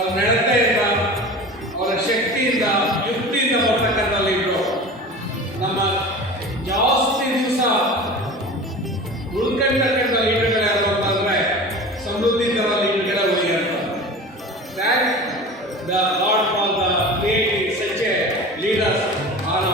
ಅವ್ರ ನಡತೆಯಿಂದ ಅವರ ಶಕ್ತಿಯಿಂದ, ಯುಕ್ತಿಯಿಂದ ಬರ್ತಕ್ಕಂಥಲ್ಲಿದ್ರು ನಮ್ಮ ಜಾಸ್ತಿ ದಿವಸ ಉಳ್ಕೊಂಡಿರ್ತಕ್ಕಂಥ ಲೀಡರ್ಗಳು ಯಾರು ಅಂತಂದ್ರೆ ಸಮೃದ್ಧಿ ತರ ಲೀಡರ್ಗಳ ಉಳಿಯ the lord for the creative such a leaders are